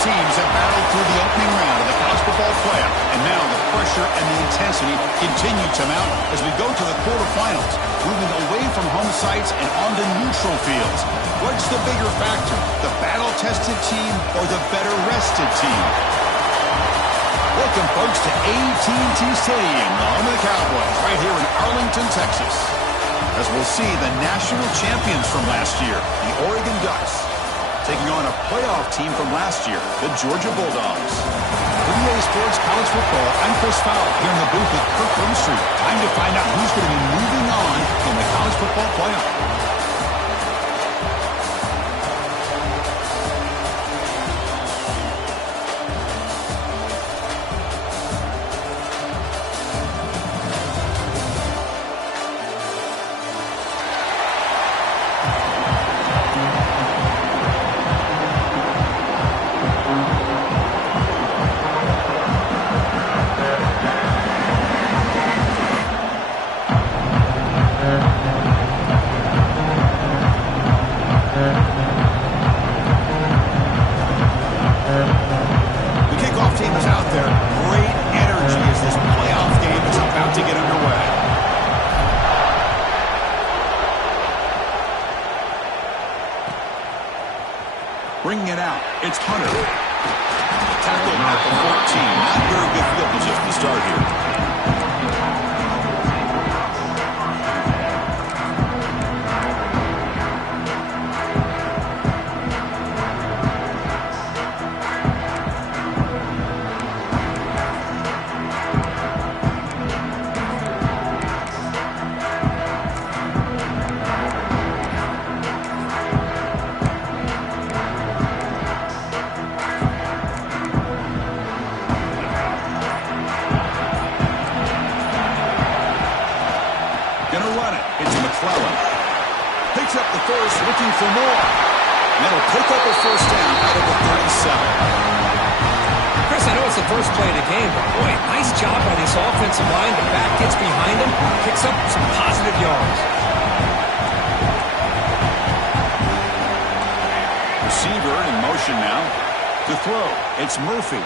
teams have battled through the opening round of the college football playoff, and now the pressure and the intensity continue to mount as we go to the quarterfinals, moving away from home sites and onto neutral fields. What's the bigger factor, the battle-tested team or the better-rested team? Welcome, folks, to AT&T Stadium, the home of the Cowboys, right here in Arlington, Texas, as we'll see the national champions from last year, the Oregon Ducks, taking on a playoff team from last year, the Georgia Bulldogs. For EA Sports College Football, I'm Chris Fowler here in the booth with Kirk Brumstreet. Time to find out who's going to be moving on in the college football playoff. Bringing it out, it's Hunter. Tackle at the 14. Not very good field position to start here. Looking for more. And that'll pick up a first down out of the 37. Chris, I know it's the first play of the game, but boy, nice job by this offensive line. The back gets behind him, picks up some positive yards. Receiver in motion now to throw. It's Murphy.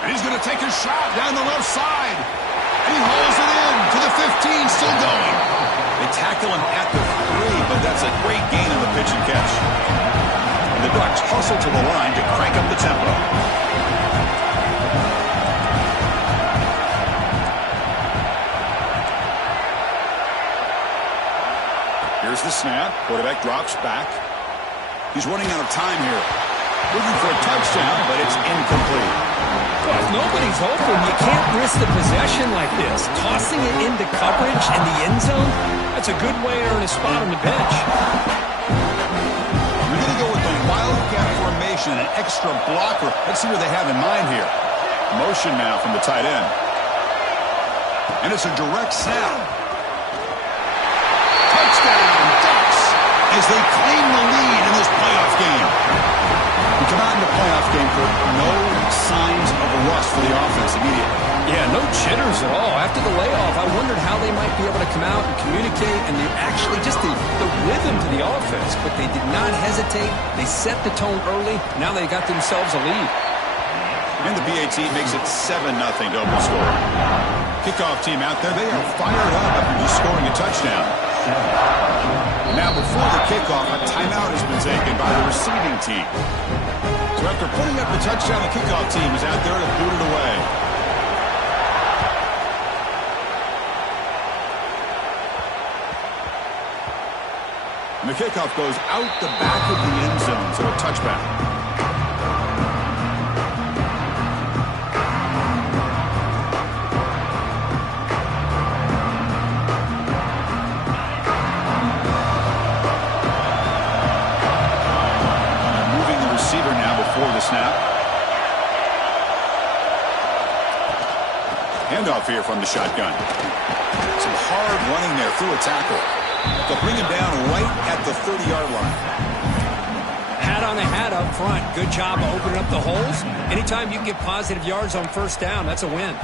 And he's going to take a shot down the left side. And he hauls it in to the 15, still going. They tackle him at the 3, but that's a great gain on the pitch and catch. And the Ducks hustle to the line to crank up the tempo. Here's the snap. Quarterback drops back. He's running out of time here. Looking for a touchdown, but it's incomplete. Well, if nobody's open, you can't risk the possession like this. Tossing it into coverage in the end zone, that's a good way to earn a spot on the bench. We're going to go with the wildcat formation, an extra blocker. Let's see what they have in mind here. Motion now from the tight end. And it's a direct snap. Touchdown, Ducks, as they claim the lead in this playoff game. We come out in the playoff game for no signs of a rust for the offense immediately. Yeah, no jitters at all. After the layoff, I wondered how they might be able to come out and communicate, and actually just the rhythm to the offense. But they did not hesitate. They set the tone early. Now they got themselves a lead. And the BAT makes it 7-0 to open score. Kickoff team out there, they are fired up after just scoring a touchdown. Now before the kickoff, a timeout has been taken by the receiving team. So after putting up the touchdown, the kickoff team is out there to boot it away. And the kickoff goes out the back of the end zone, so a touchback. Snap. Handoff here from the shotgun. Some hard running there through a tackle. They'll bring him down right at the 30-yard line. Hat on the hat up front. Good job of opening up the holes. Anytime you can get positive yards on first down, that's a win.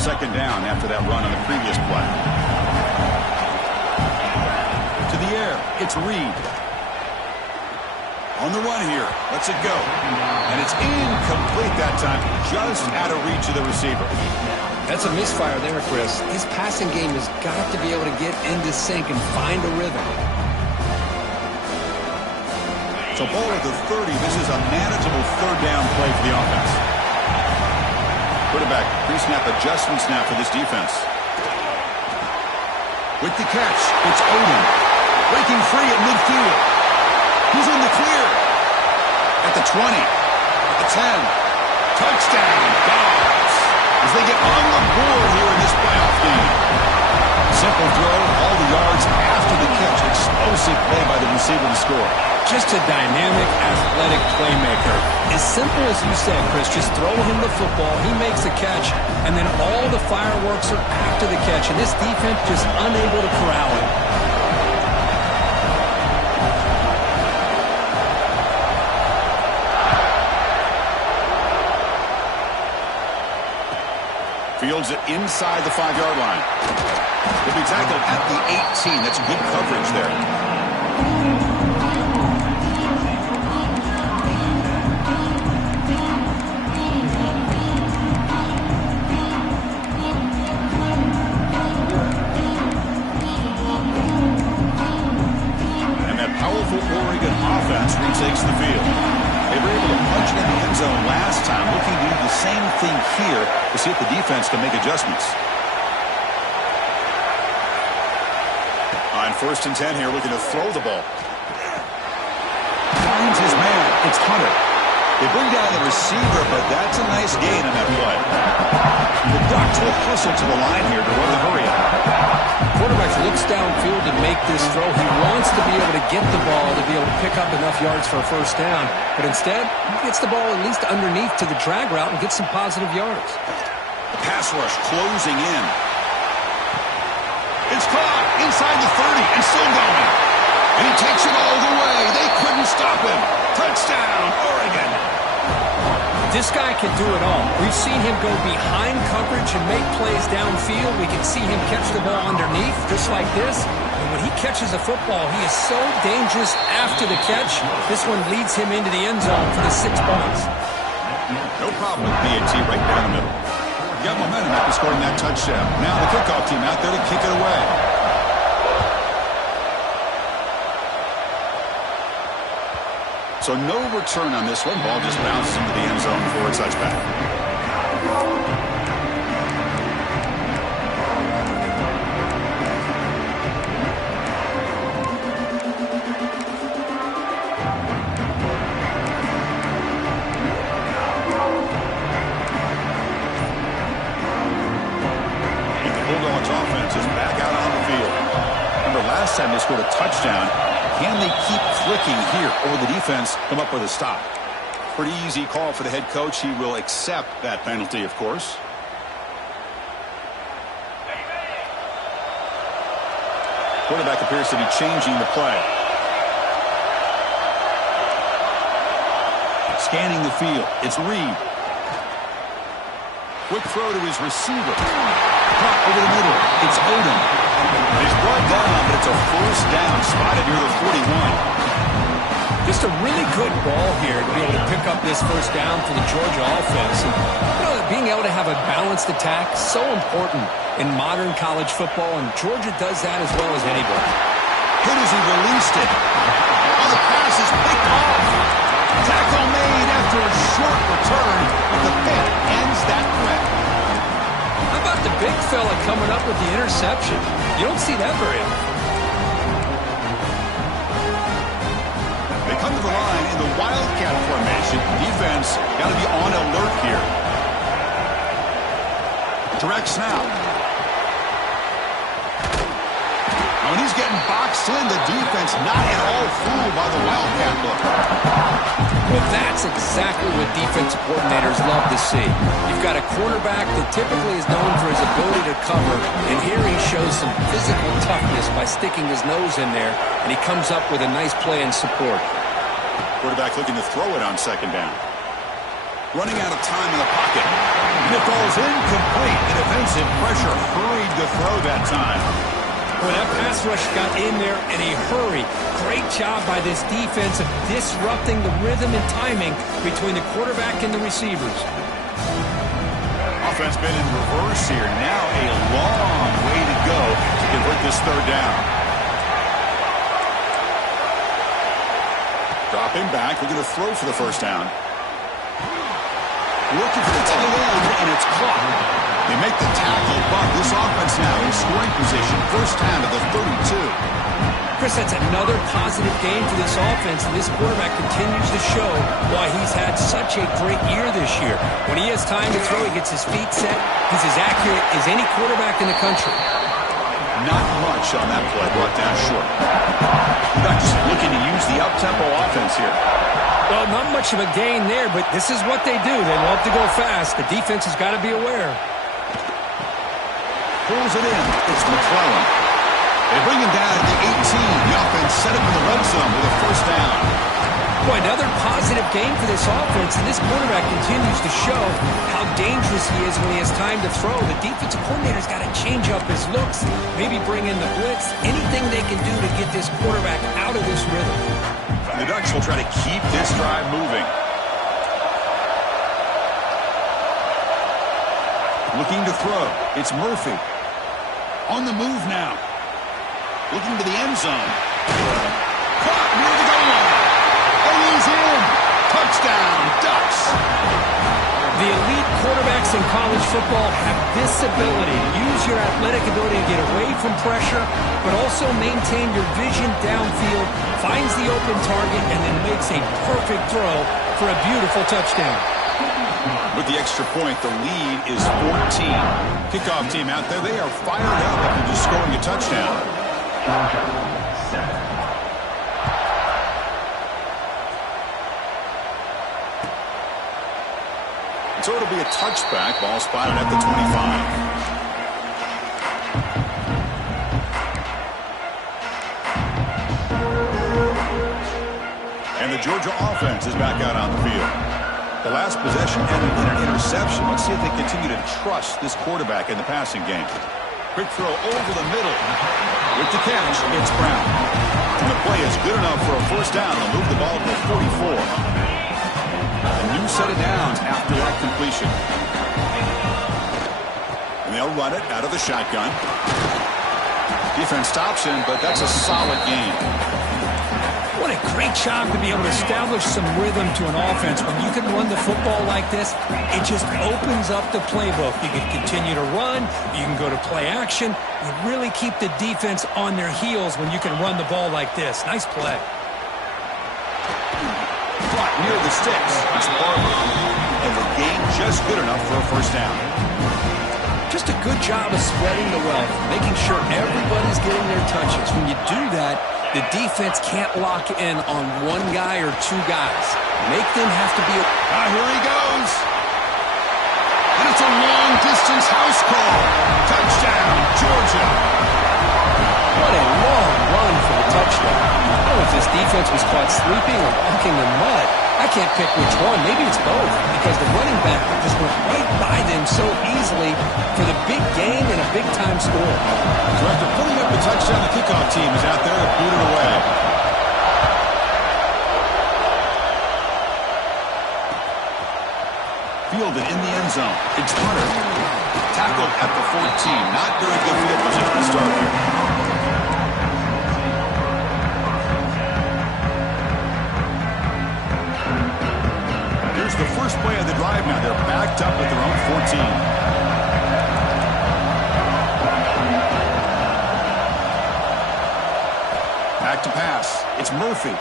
Second down after that run on the previous play. To the air, it's Reed. On the run here. Lets it go. And it's incomplete that time. Just out of reach of the receiver. That's a misfire there, Chris. His passing game has got to be able to get into sync and find a rhythm. So ball at the 30. This is a manageable third down play for the offense. Quarterback pre-snap adjustments now for this defense. With the catch, it's Odom. Breaking free at midfield. He's in the clear. At the 20. At the 10. Touchdown, Dogs. As they get on the board here in this playoff game. Simple throw, all the yards after the catch. Explosive play by the receiver to score. Just a dynamic, athletic playmaker. As simple as you said, Chris, just throw him the football, he makes the catch, and then all the fireworks are after the catch, and this defense just unable to corral him. Fields it inside the 5-yard line. He'll be tackled at the 18. That's good coverage there. Retakes the field. They were able to punch it in the end zone last time, looking to do the same thing here to see if the defense can make adjustments. On 1st and 10 here, looking to throw the ball. Finds his man. It's Hunter. They bring down the receiver, but that's a nice gain on that play. The Ducks will hustle to the line here to run the hurry up. Quarterback looks downfield to make this throw. He wants to be able to get the ball to be able to pick up enough yards for a first down. But instead, he gets the ball at least underneath to the drag route and gets some positive yards. The pass rush closing in. It's caught inside the 30 and still going. And he takes it all the way. They couldn't stop him. Touchdown, Oregon. This guy can do it all. We've seen him go behind coverage and make plays downfield. We can see him catch the ball underneath, just like this. And when he catches a football, he is so dangerous after the catch. This one leads him into the end zone for the 6 points. No problem with BAT right down the middle. Got momentum after scoring that touchdown. Now the kickoff team out there to kick it away. So no return on this one. Ball just bounces into the end zone for a touchback. The Bulldogs offense is back out on the field. Remember last time they scored a touchdown. Can they keep clicking here, or will the defense come up with a stop? Pretty easy call for the head coach. He will accept that penalty, of course. Quarterback appears to be changing the play. Scanning the field. It's Reed. Quick throw to his receiver. Caught over the middle. It's Odom. He's brought down, but it's a first down spotted near the 41. Just a really good ball here to be able to pick up this first down for the Georgia offense. And, being able to have a balanced attack, so important in modern college football, and Georgia does that as well as anybody. Hit as he released it. Oh, the pass is picked off. Tackle made after a short return, but the pick ends that threat. How about the big fella coming up with the interception? You don't see that very often. They come to the line in the Wildcat formation. Defense got to be on alert here. Direct snap. When he's getting boxed in, the defense not at all fooled by the Wildcat look. Well, that's exactly what defensive coordinators love to see. You've got a quarterback that typically is known for his ability to cover, and here he shows some physical toughness by sticking his nose in there, and he comes up with a nice play and support. Quarterback looking to throw it on second down. Running out of time in the pocket. And it falls incomplete. The defensive pressure hurried the throw that time. Well, that pass rush got in there in a hurry. Great job by this defense of disrupting the rhythm and timing between the quarterback and the receivers. Offense been in reverse here. Now a long way to go to convert this third down. Dropping back, looking to throw for the first down. Looking for the tight end, and it's caught. They make the tackle, but this offense now in scoring position. First down to the 32. Chris, that's another positive game for this offense, and this quarterback continues to show why he's had such a great year this year. When he has time to throw, he gets his feet set. He's as accurate as any quarterback in the country. Not much on that play, brought down short. Ducks looking to use the up-tempo offense here. Well, not much of a gain there, but this is what they do. They love to go fast. The defense has got to be aware. Pulls it in. It's McClellan. They bring him down at the 18. The offense set up in the red zone with a first down. Boy, another positive game for this offense, and this quarterback continues to show how dangerous he is when he has time to throw. The defensive coordinator's got to change up his looks, maybe bring in the blitz, anything they can do to get this quarterback out of this rhythm. The Ducks will try to keep this drive moving. Looking to throw. It's Murphy. On the move now. Looking to the end zone. Caught near the goal line. And he's in. Touchdown, Ducks. The elite quarterbacks in college football have this ability to use your athletic ability to get away from pressure, but also maintain your vision downfield, finds the open target, and then makes a perfect throw for a beautiful touchdown. With the extra point, the lead is 14. Kickoff team out there, they are fired up after just scoring a touchdown. So it'll be a touchback. Ball spotted at the 25. And the Georgia offense is back out on the field. The last possession ended in an interception. Let's see if they continue to trust this quarterback in the passing game. Quick throw over the middle. With the catch, it's Brown. And the play is good enough for a first down. They'll move the ball to the 44. A new set of downs after that completion. And they'll run it out of the shotgun. Defense stops him, but that's a solid game. What a great job to be able to establish some rhythm to an offense. When you can run the football like this, it just opens up the playbook. You can continue to run. You can go to play action. You really keep the defense on their heels when you can run the ball like this. Nice play. Caught near the sticks. It's Barber. And the game just good enough for a first down. Just a good job of spreading the wealth, making sure everybody's getting their touches. When you do that, the defense can't lock in on one guy or two guys. Make them have to be... Here he goes. And it's a long-distance house call. Touchdown, Georgia. What a long run for the touchdown. I don't know if this defense was caught sleeping or walking in mud. I can't pick which one. Maybe it's both, because the running back just went right by them so easily for the big game and a big-time score. So after putting up the touchdown, the kickoff team is out there to boot it away. Fielded in the end zone. It's Hunter. Tackled at the 14. Not very good field position to start here. Here's the first play of the drive now. They're backed up at their own 14. Back to pass. It's Murphy.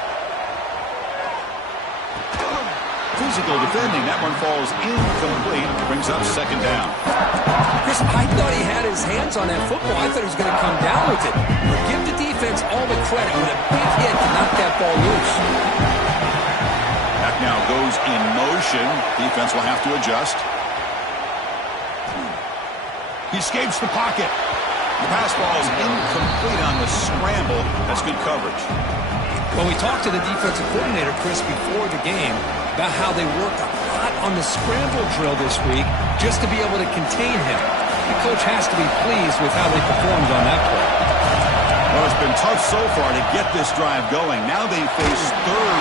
Physical defending. That one falls incomplete. Brings up second down. Chris, I thought he had his hands on that football. I thought he was going to come down with it. But give the defense all the credit with a big hit to knock that ball loose. That now goes in motion. Defense will have to adjust. He escapes the pocket. The pass ball is incomplete on the scramble. That's good coverage. When we talked to the defensive coordinator, Chris, before the game about how they worked a lot on the scramble drill this week just to be able to contain him. The coach has to be pleased with how they performed on that play. Well, it's been tough so far to get this drive going. Now they face third.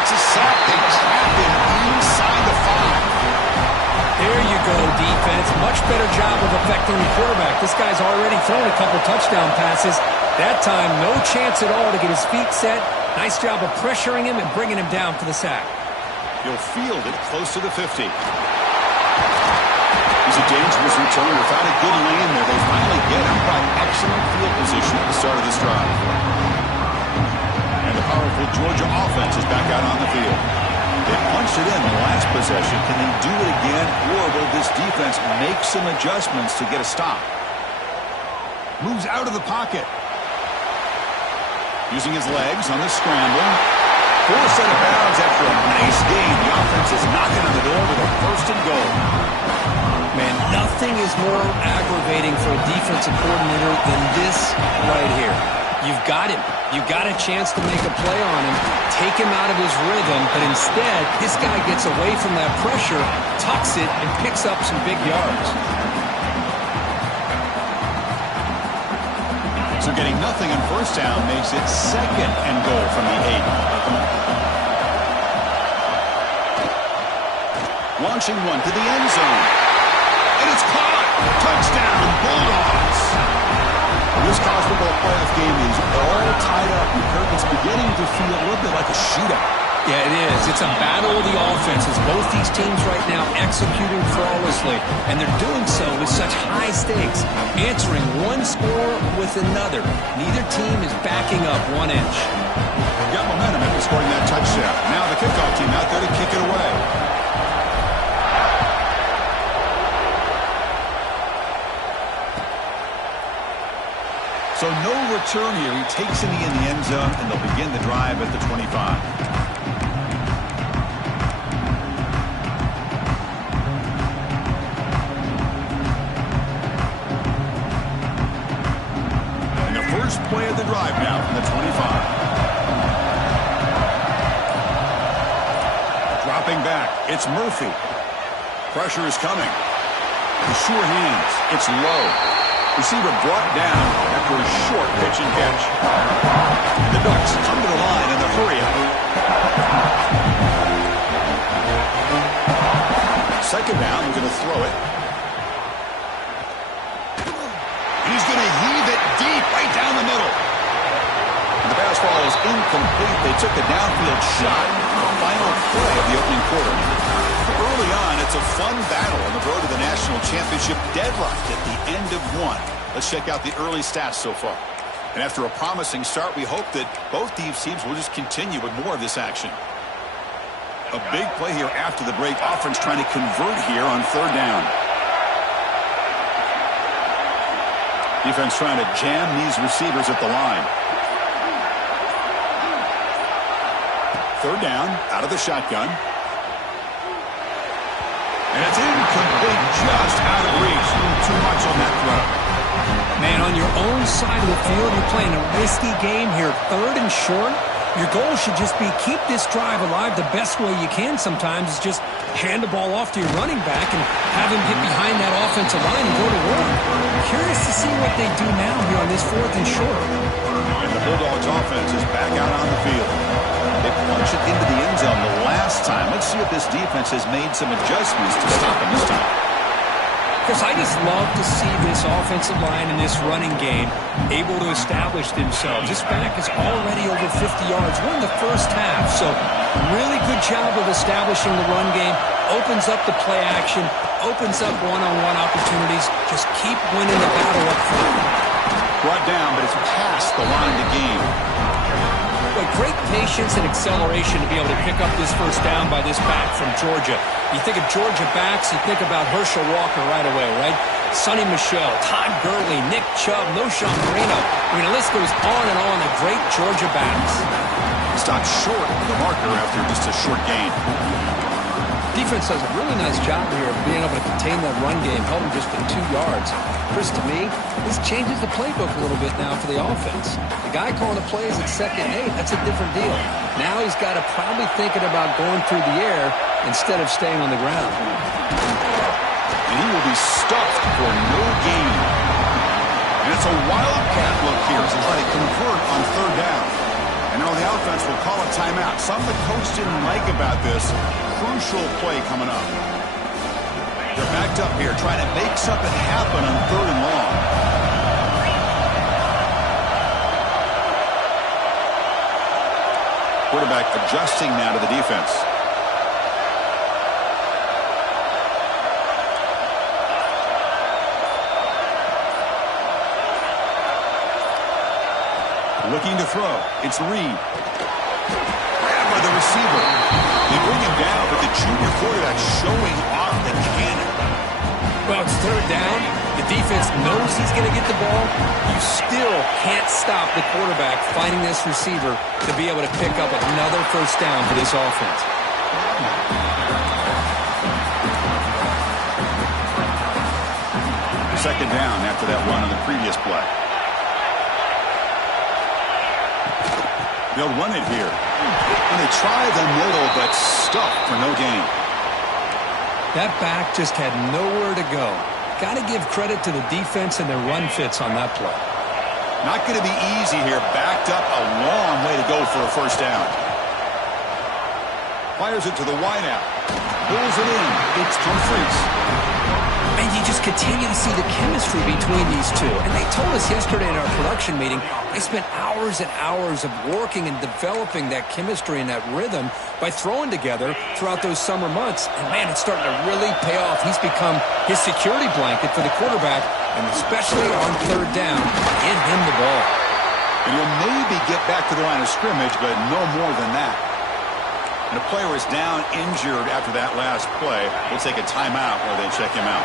It's a sack. They trap him inside the 5. There you go, defense. Much better job of affecting the quarterback. This guy's already thrown a couple touchdown passes. That time, no chance at all to get his feet set. Nice job of pressuring him and bringing him down for the sack. He'll field it close to the 50. He's a dangerous return without a good lane there. They finally get him by excellent field position at the start of this drive. And the powerful Georgia offense is back out on the field. They punched it in the last possession. Can they do it again, or will this defense make some adjustments to get a stop? Moves out of the pocket. Using his legs on the scramble. Forced out of bounds after a nice gain. The offense is knocking on the door with a first and goal. Man, nothing is more aggravating for a defensive coordinator than this right here. You've got him. You've got a chance to make a play on him, take him out of his rhythm, but instead, this guy gets away from that pressure, tucks it, and picks up some big yards. So getting nothing on first down makes it second and goal from the 8. Launching one to the end zone. And it's caught. Touchdown, Bulldogs. This college football playoff game is all tied up. It's beginning to feel a little bit like a shootout. Yeah, it is. It's a battle of the offenses. Both these teams right now executing flawlessly, and they're doing so with such high stakes, answering one score with another. Neither team is backing up 1 inch. Got momentum after scoring that touchdown. Now the kickoff team out there to kick it away. So no return here. He takes it in the end zone, and they'll begin the drive at the 25. Play of the drive now from the 25. Dropping back. It's Murphy. Pressure is coming. The sure hands. It's low. Receiver brought down after a short pitch and catch. And the Ducks come to the line in the hurry-up. Second down. We're going to throw it. He's going to heave it deep right down the middle. And the pass ball is incomplete. They took the downfield shot. The final play of the opening quarter. Early on, it's a fun battle on the road to the national championship, deadlocked at the end of 1. Let's check out the early stats so far. And after a promising start, we hope that both these teams will just continue with more of this action. A big play here after the break. Offense trying to convert here on third down. Defense trying to jam these receivers at the line. Third down, out of the shotgun. And it's incomplete, just out of reach. Too much on that throw. Man, on your own side of the field, you're playing a risky game here. Third and short. Your goal should just be keep this drive alive the best way you can sometimes is just hand the ball off to your running back and have him get behind that offensive line and go to work. Curious to see what they do now here on this fourth and short. And the Bulldogs offense is back out on the field. They punch it into the end zone the last time. Let's see if this defense has made some adjustments to stop them this time. Chris, I just love to see this offensive line and this running game able to establish themselves. This back is already over 50 yards. We're in the first half, so really good job of establishing the run game. Opens up the play action, opens up one-on-one opportunities. Just keep winning the battle up front. Brought down, but it's past the line to gain. But great patience and acceleration to be able to pick up this first down by this back from Georgia. You think of Georgia backs, you think about Herschel Walker right away, right? Sonny Michel, Todd Gurley, Nick Chubb, Noshawn Marino. I mean, the list goes on and on of great Georgia backs. Stopped short of the marker after just a short gain. Defense does a really nice job here of being able to contain that run game, held him just to 2 yards. Chris, to me, this changes the playbook a little bit now for the offense. The guy calling the plays at 2nd and 8, that's a different deal. Now he's got to probably thinking about going through the air instead of staying on the ground. And he will be stuffed for no gain. And it's a wild Wildcat look here as they try to convert on third down. And now the offense will call a timeout. Something the coach didn't like about this crucial play coming up. They're backed up here trying to make something happen on third and long. Quarterback adjusting now to the defense. Looking to throw. It's Reed. Grabbed by the receiver. They bring him down, but the junior quarterback showing off the cannon. Well, it's third down. The defense knows he's going to get the ball. You still can't stop the quarterback finding this receiver to be able to pick up another first down for this offense. Second down after that run on the previous play. They'll run it here. And they try the middle, but stuck for no gain. That back just had nowhere to go. Got to give credit to the defense and their run fits on that play. Not going to be easy here. Backed up a long way to go for a first down. Fires it to the wideout. Pulls it in. It's Humphries. And you just continue to see the chemistry between these two. And they told us yesterday in our production meeting, they spent hours and hours of working and developing that chemistry and that rhythm by throwing together throughout those summer months. And, man, it's starting to really pay off. He's become his security blanket for the quarterback, and especially on third down, get him the ball. And he'll maybe get back to the line of scrimmage, but no more than that. And a player is down injured after that last play. We'll take a timeout while they check him out.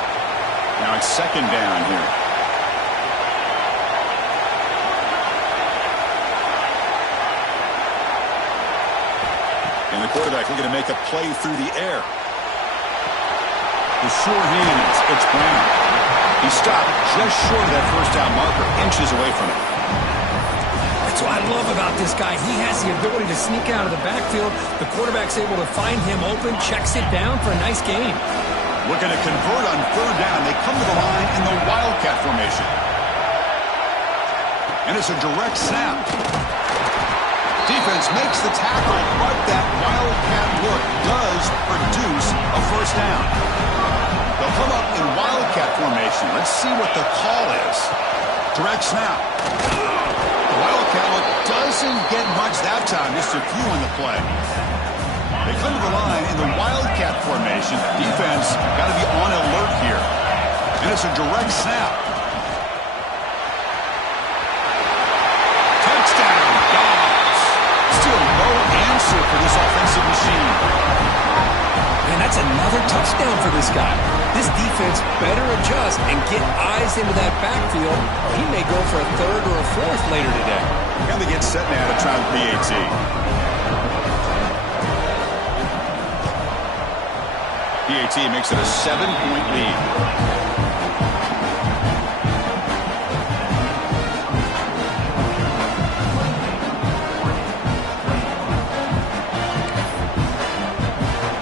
Now it's second down here. And the quarterback looking to make a play through the air. The sure hands, it's Brown. He stopped just short of that first down marker, inches away from it. That's what I love about this guy. He has the ability to sneak out of the backfield. The quarterback's able to find him open, checks it down for a nice gain. Looking to convert on third down. They come to the line in the Wildcat formation. And it's a direct snap. Defense makes the tackle, but that Wildcat look does produce a first down. They'll come up in Wildcat formation. Let's see what the call is. Direct snap. The Wildcat look doesn't get much that time, just a few in the play. They come to the line in the Wildcat formation. Defense got to be on alert here. And it's a direct snap. Touchdown, Dogs. Still no answer for this offensive machine. Man, that's another touchdown for this guy. This defense better adjust and get eyes into that backfield, or he may go for a third or a fourth later today. And they get set now to try the PAT. PAT makes it a 7-point lead.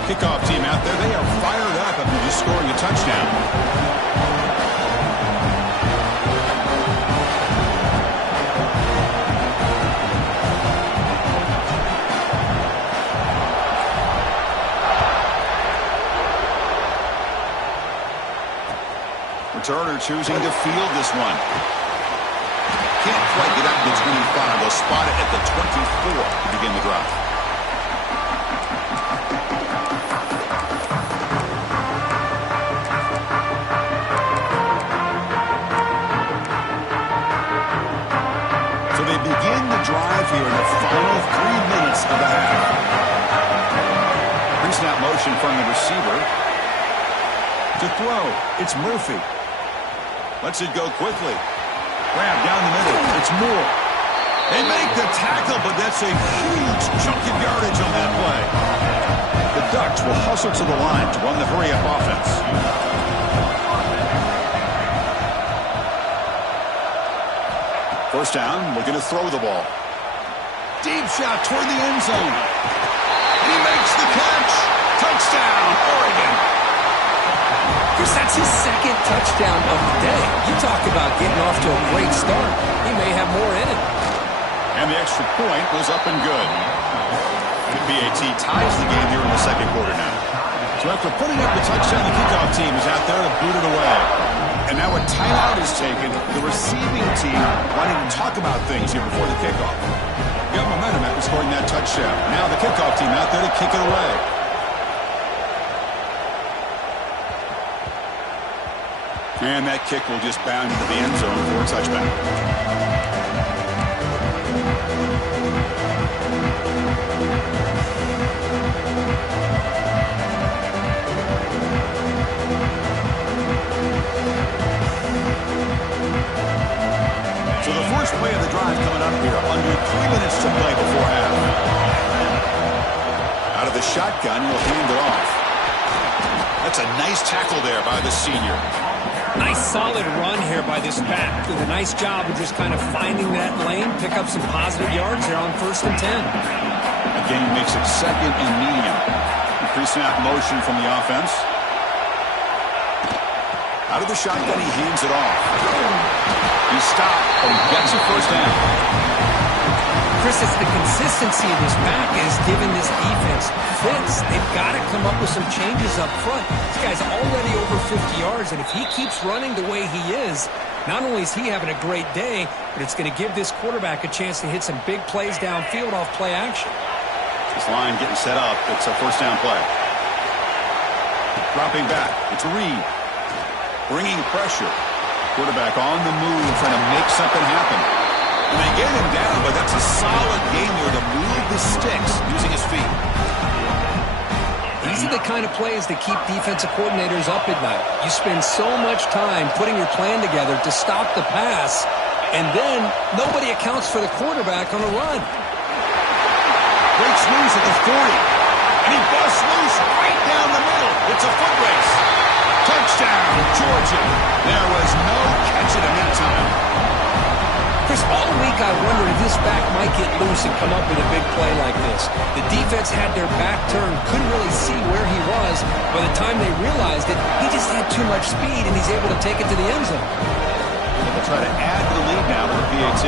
Kickoff team out there, they are fired up after just scoring a touchdown. Turner choosing to field this one. Can't quite get up to the 25. They'll spot it at the 24 to begin the drive. So they begin the drive here in the final 3 minutes of the half. Pre-snap motion from the receiver. To throw, it's Murphy. Lets it go quickly. Grab down the middle. It's Moore. They make the tackle, but that's a huge chunk of yardage on that play. The Ducks will hustle to the line to run the hurry-up offense. First down, looking to throw the ball. Deep shot toward the end zone. He makes the catch. Touchdown, Oregon. Chris, that's his second touchdown of the day. You talk about getting off to a great start. He may have more in it. And the extra point was up and good. The PAT ties the game here in the second quarter now. So after putting up the touchdown, the kickoff team is out there to boot it away. And now a timeout is taken. The receiving team wanting to talk about things here before the kickoff. Got momentum after scoring that touchdown. Now the kickoff team out there to kick it away. And that kick will just bound into the end zone for a touchback. So the first play of the drive coming up here. Under 3 minutes to play before half. Out of the shotgun, he'll hand it off. That's a nice tackle there by the senior. Nice solid run here by this back. Did a nice job of just kind of finding that lane, pick up some positive yards there on 1st and 10. Again, makes it 2nd and medium. Pre-snap motion from the offense. Out of the shotgun, he hands it off. He stopped, but he gets a first down. Chris, it's the consistency of this back is giving this defense fits. They've got to come up with some changes up front. This guy's already over 50 yards, and if he keeps running the way he is, not only is he having a great day, but it's going to give this quarterback a chance to hit some big plays downfield off play action. This line getting set up. It's a first down play. Dropping back. It's Reed. Bringing pressure. Quarterback on the move, trying to make something happen. And they get him down, but that's a solid game there to move the sticks using his feet. These are the kind of plays that keep defensive coordinators up at night. You spend so much time putting your plan together to stop the pass, and then nobody accounts for the quarterback on a run. Breaks loose at the 40. And he busts loose right down the middle. It's a foot race. Touchdown, Georgia. There was no catching him that time. Chris, all week I wondered if this back might get loose and come up with a big play like this. The defense had their back turned, couldn't really see where he was. By the time they realized it, he just had too much speed, and he's able to take it to the end zone. They'll try to add to the lead now with the PAT.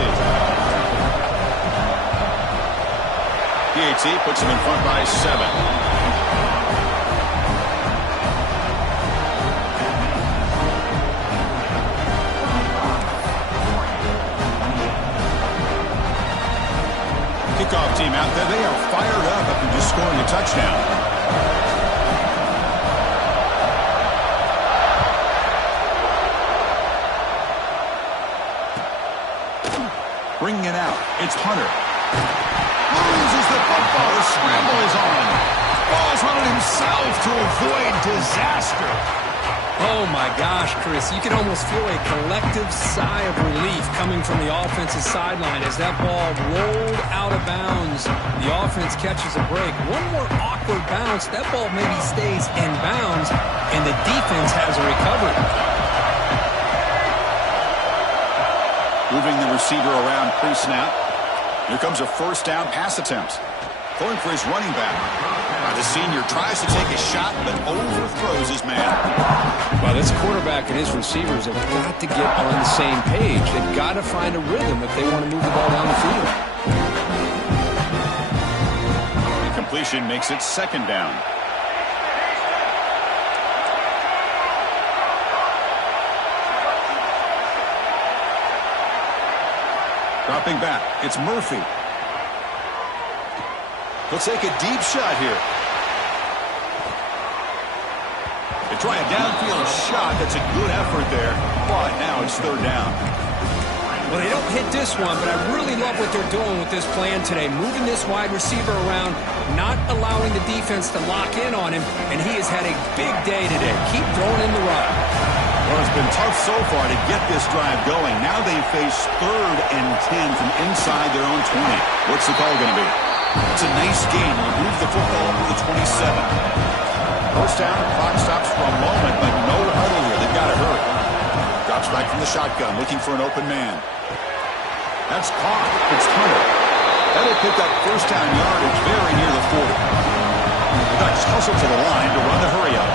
PAT puts him in front by 7. Kickoff team out there. They are fired up after just scoring a touchdown. Bringing it out. It's Hunter. Loses the football. The scramble is on. Falls on it himself to avoid disaster. Oh, my gosh, Chris. You can almost feel a collective sigh of relief coming from the offensive sideline as that ball rolled out of bounds. The offense catches a break. One more awkward bounce. That ball maybe stays in bounds, and the defense has a recovery. Moving the receiver around pre-snap. Here comes a first down pass attempt. Going for his running back. The senior tries to take a shot, but overthrows his man. Well, this quarterback and his receivers have got to get on the same page. They've got to find a rhythm if they want to move the ball down the field. The completion makes it 2nd down. Dropping back. It's Murphy. He'll take a deep shot here. They try a downfield shot. That's a good effort there. But now it's 3rd down. Well, they don't hit this one, but I really love what they're doing with this plan today. Moving this wide receiver around, not allowing the defense to lock in on him, and he has had a big day today. Keep throwing in the rock. Well, it's been tough so far to get this drive going. Now they face 3rd and 10 from inside their own 20. What's the call going to be? It's a nice game. They'll move the football over the 27. First down, clock stops for a moment, but no huddle here. They've got to hurry. Drops back from the shotgun, looking for an open man. That's caught. It's Hunter. That'll pick up first down yardage very near the 40. The Ducks hustle to the line to run the hurry up.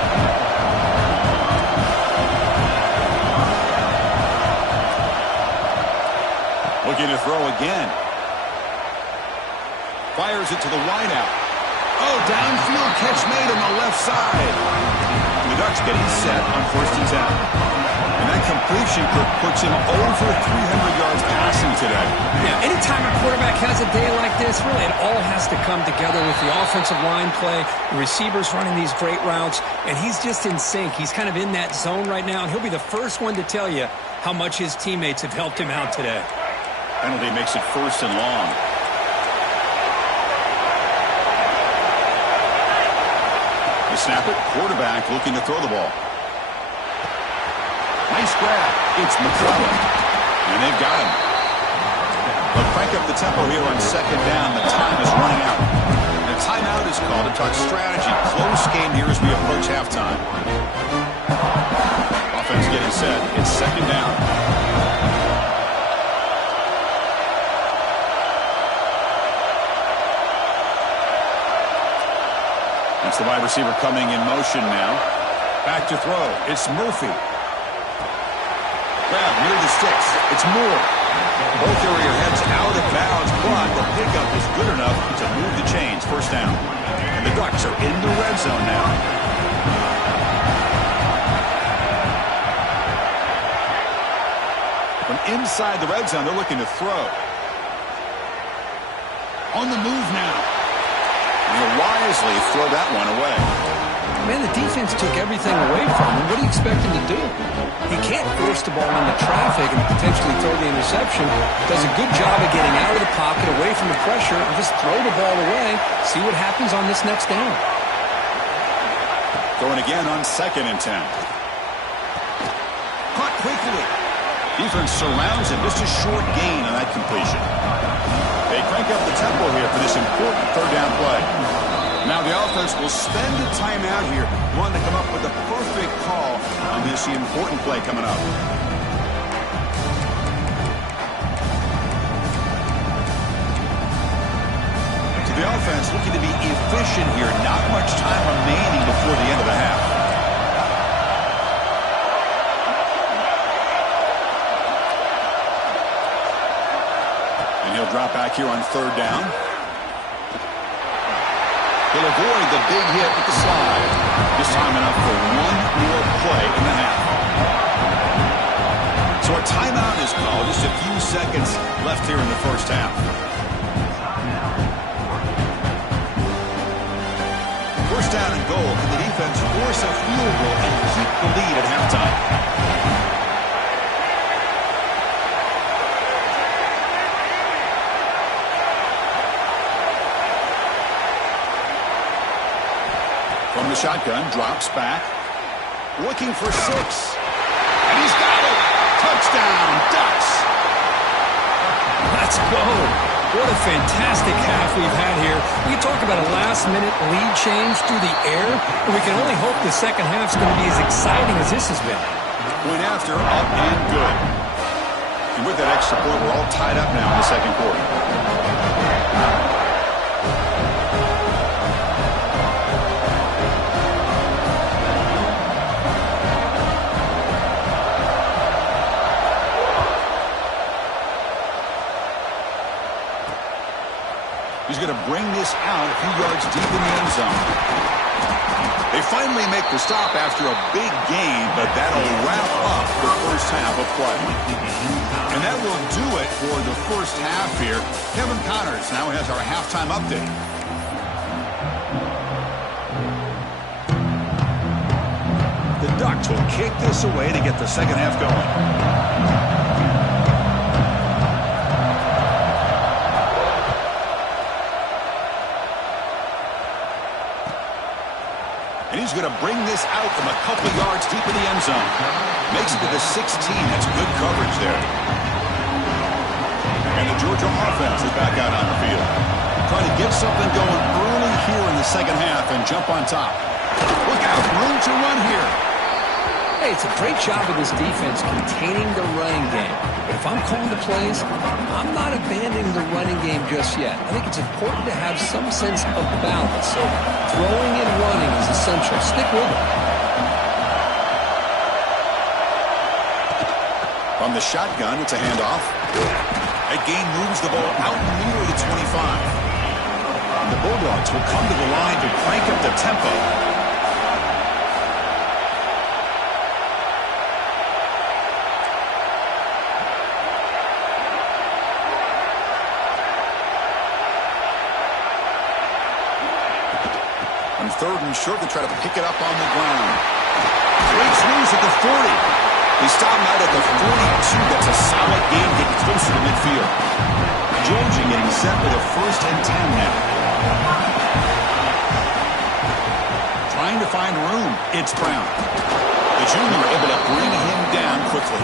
Looking to throw again. Fires it to the wideout. Oh, downfield catch made on the left side. The Ducks getting set on 1st and 10. And that completion puts him over 300 yards passing today. Yeah, anytime a quarterback has a day like this, really it all has to come together with the offensive line play, the receivers running these great routes, and he's just in sync. He's kind of in that zone right now, and he'll be the first one to tell you how much his teammates have helped him out today. Penalty makes it 1st and long. They snap it. Quarterback looking to throw the ball. Nice grab. It's McClellan. And they've got him. They'll crank up the tempo here on 2nd down. The time is running out. And a timeout is called to talk strategy. Close game here as we approach halftime. Offense getting set. It's 2nd down. That's the wide receiver coming in motion now. Back to throw. It's Murphy. Grab near the sticks. It's Moore. Both area heads out of bounds, but the pickup is good enough to move the chains. 1st down. And the Ducks are in the red zone now. From inside the red zone, they're looking to throw. On the move now. And he'll wisely throw that one away. Man, the defense took everything away from him. What do you expect him to do? He can't force the ball into traffic and potentially throw the interception. Does a good job of getting out of the pocket, away from the pressure, and just throw the ball away. See what happens on this next down. Going again on 2nd and 10. Caught quickly. Defense surrounds him. Just a short gain on that completion. They crank up the tempo here for this important 3rd down play. Now the offense will spend a timeout here, wanting to come up with the perfect call on this important play coming up. So the offense looking to be efficient here. Not much time remaining before the end of the half. And he'll drop back here on 3rd down. He'll avoid the big hit with the slide. This time enough for one more play in the half. So a timeout is called. Just a few seconds left here in the 1st half. 1st down and goal. Can the defense force a field goal and keep the lead at halftime? From the shotgun, drops back. Looking for 6. And he's got it! Touchdown, Ducks! Let's go. What a fantastic half we've had here. We talk about a last-minute lead change through the air, and we can only hope the second half's going to be as exciting as this has been. Point after, up and good. And with that extra point, we're all tied up now in the 2nd quarter. He's going to bring this out a few yards deep in the end zone. They finally make the stop after a big gain, but that'll wrap up the 1st half of play. And that will do it for the 1st half here. Kevin Connors now has our halftime update. The Ducks will kick this away to get the 2nd half going. And he's going to bring this out from a couple of yards deep in the end zone. Makes it to the 16. That's good coverage there. And the Georgia offense is back out on the field. Trying to get something going early here in the 2nd half and jump on top. Look out, room to run here. Hey, it's a great job of this defense containing the running game. But if I'm calling the plays, I'm not abandoning the running game just yet. I think it's important to have some sense of balance. So throwing and running is essential. Stick with it. From the shotgun, it's a handoff. That gain moves the ball out near the 25. And the Bulldogs will come to the line to crank up the tempo. On 3rd and short, they try to pick it up on the ground. Breaks loose at the 40. They stop him out at the 42. That's a solid gain getting closer to midfield. Georgia getting set with a 1st and 10 now. Trying to find room. It's Brown. The junior able to bring him down quickly.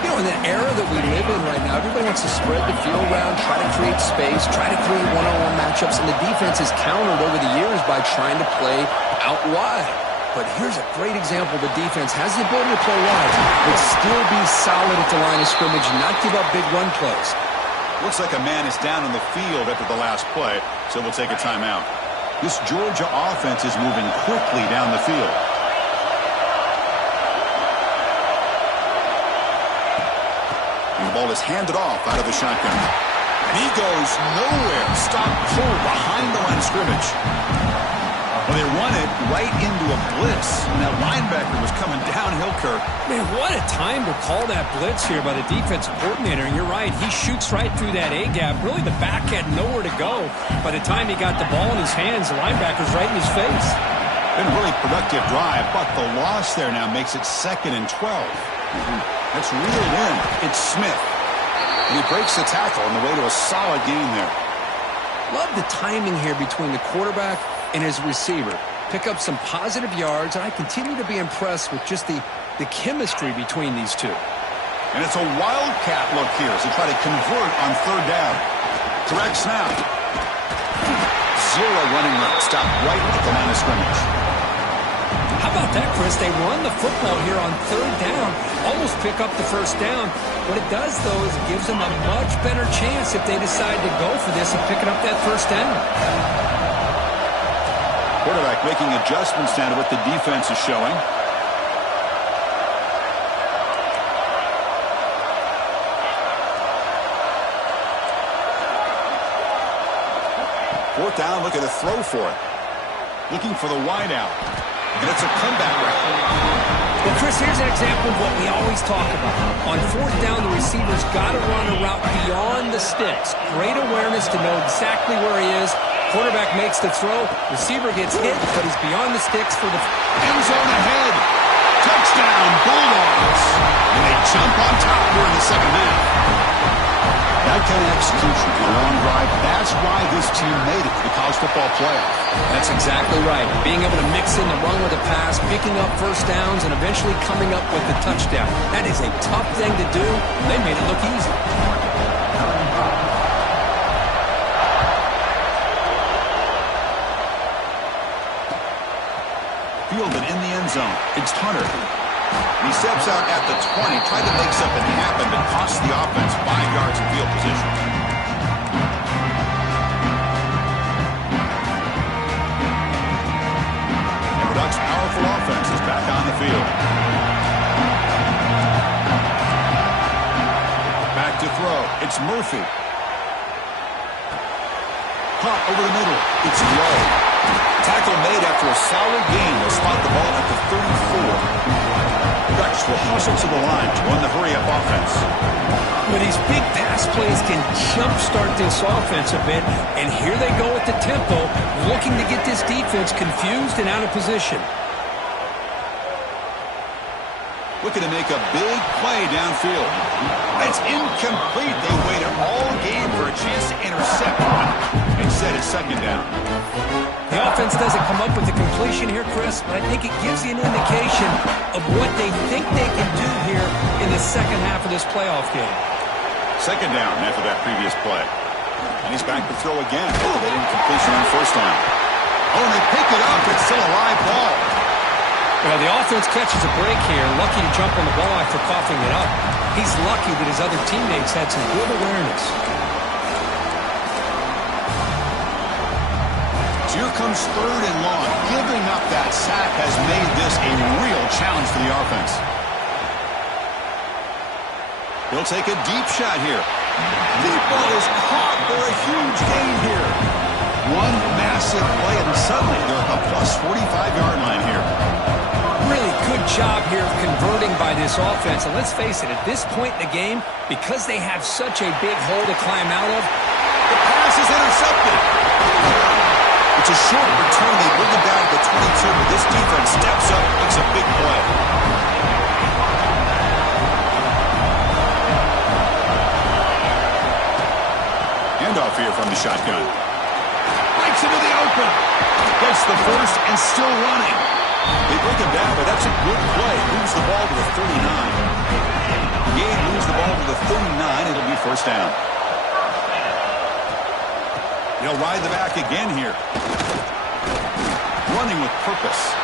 You know, in the era that we live in right now, everybody wants to spread the field around, try to create space, try to create one-on-one matchups, and the defense has countered over the years by trying to play out wide. But here's a great example. The defense has the ability to play wide, but still be solid at the line of scrimmage and not give up big run plays. Looks like a man is down on the field after the last play, so we'll take a timeout. This Georgia offense is moving quickly down the field. And the ball is handed off out of the shotgun. And he goes nowhere. Stop pull behind the line of scrimmage. Well, they run it right into a blitz. And that linebacker was coming downhill, Kirk. Man, what a time to call that blitz here by the defensive coordinator. And you're right, he shoots right through that A-gap. Really, the back had nowhere to go. By the time he got the ball in his hands, the linebacker's right in his face. Been a really productive drive, but the loss there now makes it 2nd and 12. That's reeled in. It's Smith. And he breaks the tackle on the way to a solid gain there. Love the timing here between the quarterback and his receiver. Pick up some positive yards, and I continue to be impressed with just the chemistry between these two. And it's a wildcat look here as they try to convert on 3rd down. Correct snap. Zero running route. Stop right at the line of scrimmage. How about that, Chris? They run the football here on 3rd down, almost pick up the 1st down. What it does, though, is it gives them a much better chance if they decide to go for this and picking up that 1st down. Quarterback making adjustments now to what the defense is showing. Fourth down, look at a throw for it. Looking for the wide out. And it's a comeback route. Well, Chris, here's an example of what we always talk about. On 4th down, the receiver's got to run a route beyond the sticks. Great awareness to know exactly where he is. Quarterback makes the throw. Receiver gets hit, but he's beyond the sticks for the end zone ahead. Touchdown, Bulldogs. And they jump on top here in the 2nd half. That kind of execution for a long drive, that's why this team made it to the college football playoff. That's exactly right. Being able to mix in the run with the pass, picking up 1st downs, and eventually coming up with the touchdown. That is a tough thing to do. They made it look easy. Fielded in the end zone. It's Hunter. He steps out at the 20, tried to make something happen, but cost the offense 5 yards in field position. And the Ducks' powerful offense is back on the field. Back to throw. It's Murphy. Caught over the middle. It's low. Tackle made after a solid gain. They'll spot the ball at the 34. Ducks will hustle to the line to run the hurry-up offense. Well, these big pass plays can jumpstart this offense a bit, and here they go at the tempo, looking to get this defense confused and out of position. Looking to make a big play downfield. It's incomplete. They waited all game for a chance to intercept. Instead, it's 2nd down. The offense doesn't come up with the completion here, Chris, but I think it gives you an indication of what they think they can do here in the 2nd half of this playoff game. 2nd down after that previous play. And he's back to throw again. Oh, they didn't completion on 1st down. Oh, and they pick it up. It's still a live ball. Well, the offense catches a break here. Lucky to jump on the ball after coughing it up. He's lucky that his other teammates had some good awareness. Here comes 3rd and long. Giving up that sack has made this a real challenge for the offense. He'll take a deep shot here. Deep ball is caught for a huge gain here. One massive play, and suddenly they're at the plus 45-yard line here. Really good job here of converting by this offense. And let's face it, at this point in the game, because they have such a big hole to climb out of, the pass is intercepted. It's a short return. They bring it down to the 22, but this defense steps up and makes a big play. Handoff here from the shotgun. Breaks into the open. Gets the first and still running. They break him down, but that's a good play. Moves the ball to the 39. Gain moves the ball to the 39. It'll be first down. They'll ride the back again here. Running with purpose.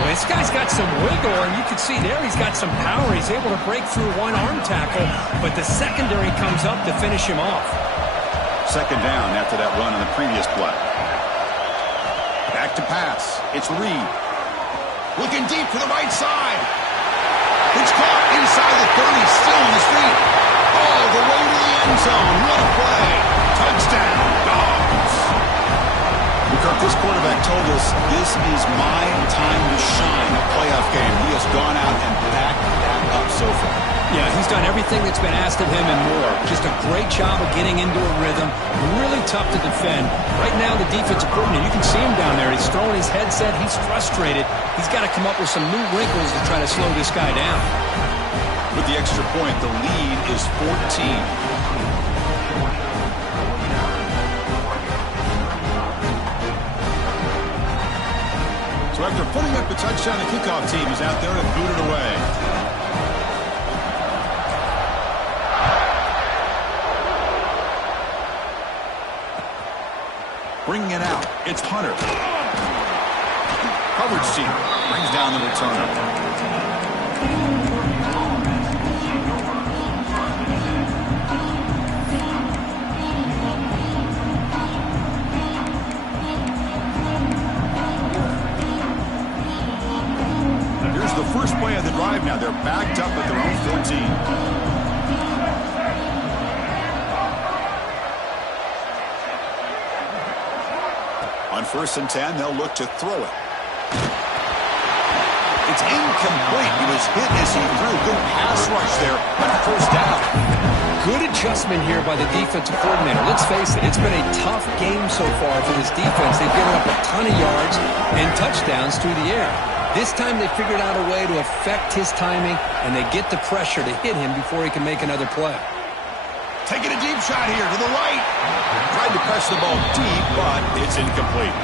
Well, this guy's got some wiggle, and you can see there he's got some power. He's able to break through one arm tackle, but the secondary comes up to finish him off. Second down after that run on the previous play. Back to pass. It's Reed. Looking deep to the right side. It's caught inside the 30, still on his feet. All the way to the end zone. What a play. Touchdown, Dogs. Kirk, this quarterback told us this is my time to shine, a playoff game. He has gone out and backed that up so far. Yeah, he's done everything that's been asked of him and more. Just a great job of getting into a rhythm. Really tough to defend. Right now, the defensive coordinator, you can see him down there. He's throwing his headset. He's frustrated. He's got to come up with some new wrinkles to try to slow this guy down. With the extra point, the lead is 14. So after putting up a touchdown, the kickoff team is out there to boot it away. Bringing it out, it's Hunter. Coverage team brings down the returner. The first play of the drive now. They're backed up at their own 14. On 1st and 10, they'll look to throw it. It's incomplete. He was hit as he threw. Good pass rush there on 1st down. Good adjustment here by the defensive coordinator. Let's face it, it's been a tough game so far for this defense. They've given up a ton of yards and touchdowns through the air. This time they figured out a way to affect his timing, and they get the pressure to hit him before he can make another play. Taking a deep shot here to the right. Tried to press the ball deep, but it's incomplete.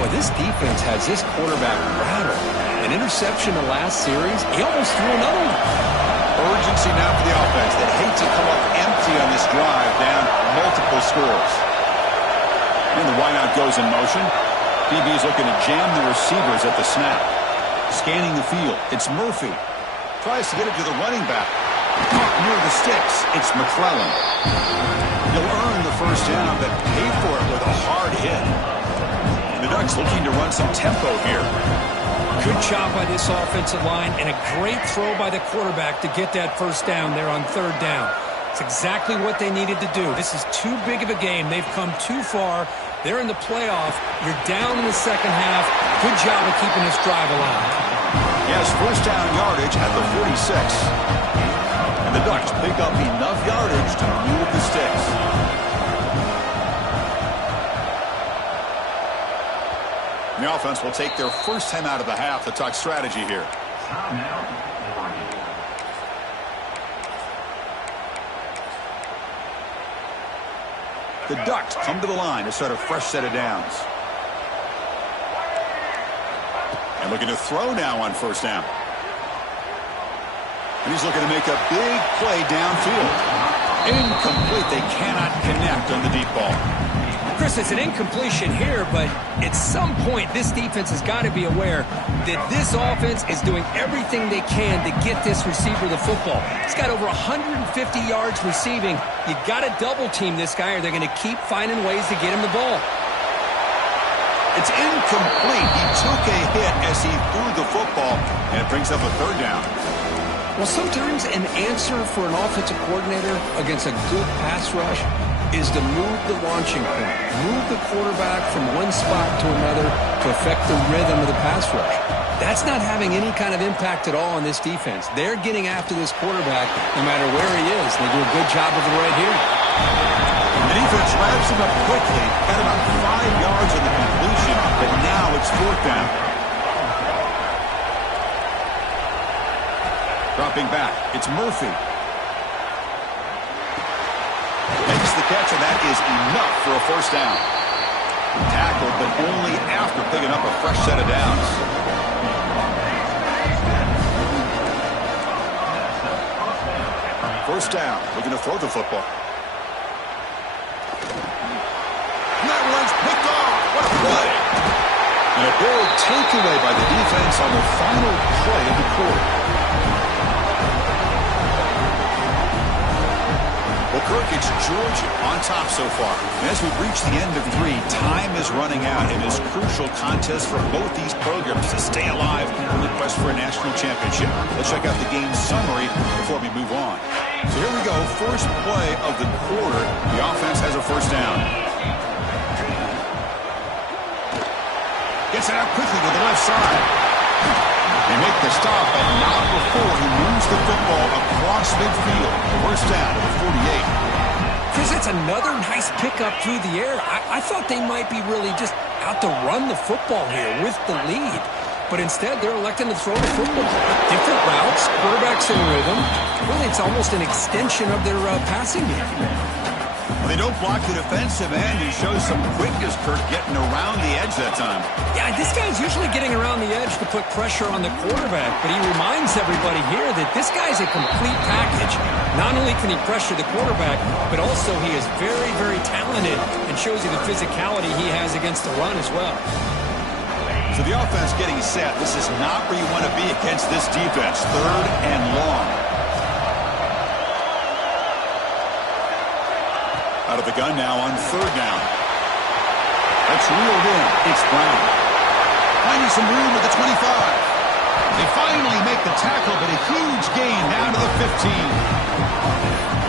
Boy, this defense has this quarterback rattled. An interception the last series, he almost threw another one. Urgency now for the offense. They hate to come up empty on this drive, down multiple scores. And the wideout goes in motion. DB is looking to jam the receivers at the snap. Scanning the field. It's Murphy. Tries to get it to the running back. Caught near the sticks. It's McClellan. He'll earn the first down, but pay for it with a hard hit. The Ducks looking to run some tempo here. Good job by this offensive line, and a great throw by the quarterback to get that first down there on 3rd down. It's exactly what they needed to do. This is too big of a game. They've come too far. They're in the playoff. You're down in the second half. Good job of keeping this drive alive. He has first down yardage at the 46. And the Ducks pick up enough yardage to move the sticks. The offense will take their first time out of the half to talk strategy here. The Ducks come to the line to start a fresh set of downs. And looking to throw now on 1st down. And he's looking to make a big play downfield. Incomplete. They cannot connect on the deep ball. Chris, it's an incompletion here, but at some point this defense has got to be aware that this offense is doing everything they can to get this receiver the football. He's got over 150 yards receiving. You got to double team this guy or they're going to keep finding ways to get him the ball. It's incomplete. He took a hit as he threw the football, and it brings up a 3rd down. Well, sometimes an answer for an offensive coordinator against a good pass rush is to move the launching point, move the quarterback from one spot to another to affect the rhythm of the pass rush. That's not having any kind of impact at all on this defense. They're getting after this quarterback no matter where he is. They do a good job of it right here. The defense wraps him up quickly, got about 5 yards on the completion, but now it's 4th down. Dropping back, it's Murphy. Makes the catch, and that is enough for a 1st down. Tackled, but only after picking up a fresh set of downs. 1st down, looking to throw the football. And that one's picked off. What a play. And a big takeaway by the defense on the final play of the quarter. Well, Kirk, it's Georgia on top so far. And as we've reached the end of 3, time is running out in this crucial contest for both these programs to stay alive in the quest for a national championship. Let's check out the game summary before we move on. So here we go, first play of the quarter. The offense has a 1st down. Gets it out quickly to the left side. They make the stop, but not before he moves the football across midfield. 1st down to the 48. Chris, that's another nice pickup through the air. I thought they might be really just out to run the football here with the lead. But instead, they're electing to throw the football. Different routes, quarterbacks in rhythm. Really, it's almost an extension of their passing game. Well, they don't block the defensive end. He shows some quickness, Kirk, getting around the edge that time. Yeah, this guy's usually getting around the edge to put pressure on the quarterback, but he reminds everybody here that this guy's a complete package. Not only can he pressure the quarterback, but also he is very, very talented and shows you the physicality he has against the run as well. So the offense getting set. This is not where you want to be against this defense. 3rd and long. Out of the gun now on 3rd down. That's reeled in. It's Brown. Finding some room at the 25. They finally make the tackle, but a huge gain down to the 15.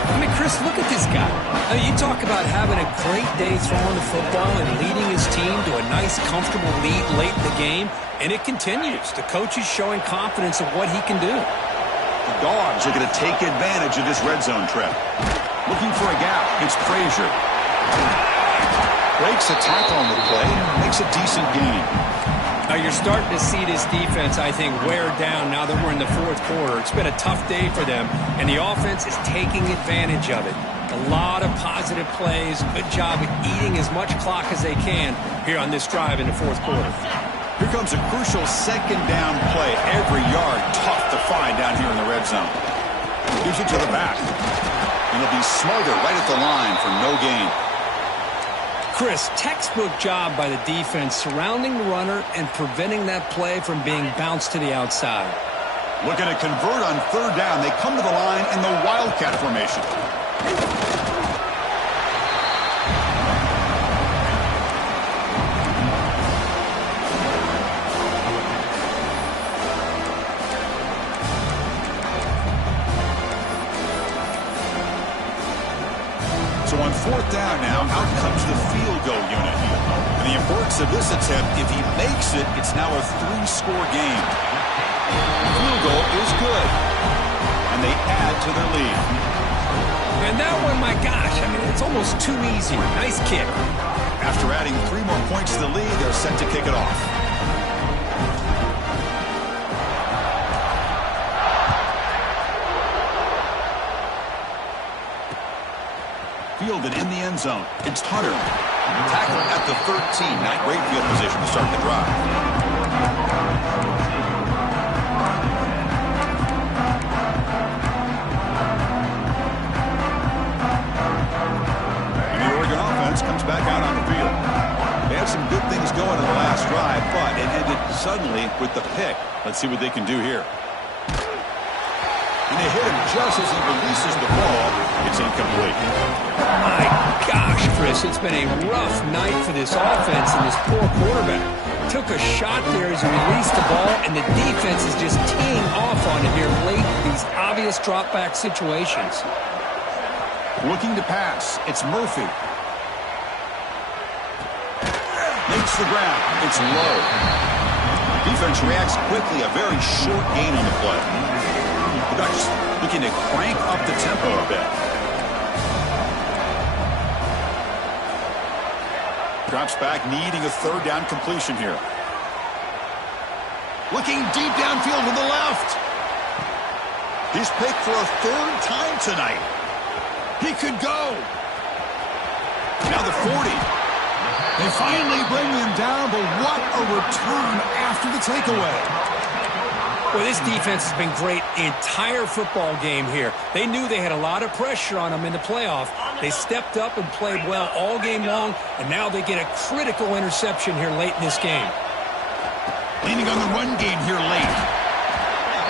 I mean, Chris, look at this guy. I mean, you talk about having a great day throwing the football and leading his team to a nice, comfortable lead late in the game, and it continues. The coach is showing confidence of what he can do. The Dogs are going to take advantage of this red zone trip. Looking for a gap. It's Frazier. Breaks a tackle on the play, makes a decent gain. Now you're starting to see this defense, I think, wear down now that we're in the 4th quarter. It's been a tough day for them, and the offense is taking advantage of it. A lot of positive plays. Good job at eating as much clock as they can here on this drive in the 4th quarter. Here comes a crucial 2nd down play. Every yard tough to find down here in the red zone. Gives it to the back. And he'll be smarter right at the line for no gain. Chris, textbook job by the defense surrounding the runner and preventing that play from being bounced to the outside. Looking to convert on 3rd down. They come to the line in the Wildcat formation. So on 4th down now, out comes the field goal unit. And the importance of this attempt, if he makes it, it's now a 3-score game. Field goal is good. And they add to their lead. And that one, my gosh, I mean, it's almost too easy. Nice kick. After adding 3 more points to the lead, they're set to kick it off. Fielded in the end zone. It's Hunter. Tackle at the 13. Not great field position to start the drive. And the Oregon offense comes back out on the field. They had some good things going in the last drive, but it ended suddenly with the pick. Let's see what they can do here. And they hit him just as he releases the ball. It's incomplete. My gosh, Chris, it's been a rough night for this offense and this poor quarterback. Took a shot there as he released the ball, and the defense is just teeing off on it here late in these obvious drop-back situations. Looking to pass. It's Murphy. Makes the grab. It's low. Defense reacts quickly. A very short gain on the play. The Ducks looking to crank up the tempo a bit. Drops back, needing a third down completion here. Looking deep downfield to the left. He's picked for a third time tonight. He could go. Now the 40. They finally bring him down, but what a return after the takeaway. Well, this defense has been great the entire football game here. They knew they had a lot of pressure on them in the playoff. They stepped up and played well all game long, and now they get a critical interception here late in this game. Leaning on the run game here late.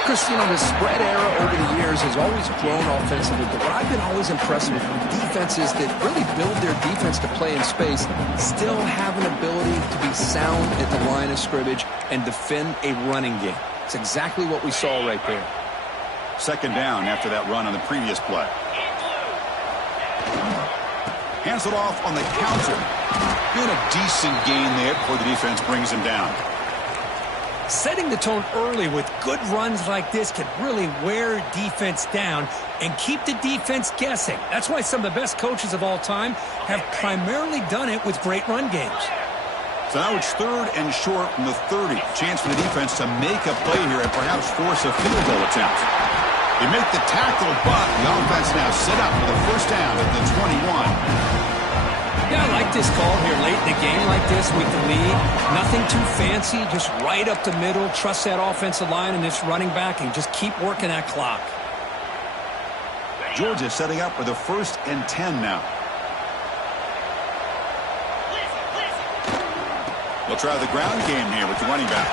Chris, you know, the spread era over the years has always grown offensively, but what I've been always impressed with defenses that really build their defense to play in space still have an ability to be sound at the line of scrimmage and defend a running game. It's exactly what we saw right there. Second down after that run on the previous play. Hands it off on the counter. And a decent gain there before the defense brings him down. Setting the tone early with good runs like this can really wear defense down and keep the defense guessing. That's why some of the best coaches of all time have primarily done it with great run games. So now it's third and short from the 30. Chance for the defense to make a play here and perhaps force a field goal attempt. They make the tackle, but the offense now set up for the first down at the 21. Yeah, I like this call here late in the game like this with the lead. Nothing too fancy, just right up the middle. Trust that offensive line and this running back and just keep working that clock. Georgia setting up for the 1st and 10 now. They'll try the ground game here with the running back.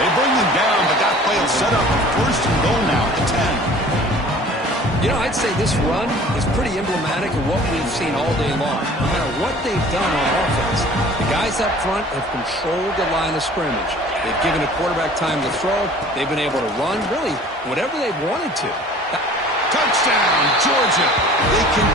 They bring them down, but that play will set up a 1st and goal now at the 10. You know, I'd say this run is pretty emblematic of what we've seen all day long. No matter what they've done on offense, the guys up front have controlled the line of scrimmage. They've given the quarterback time to throw. They've been able to run, really, whatever they've wanted to. Touchdown, Georgia. They can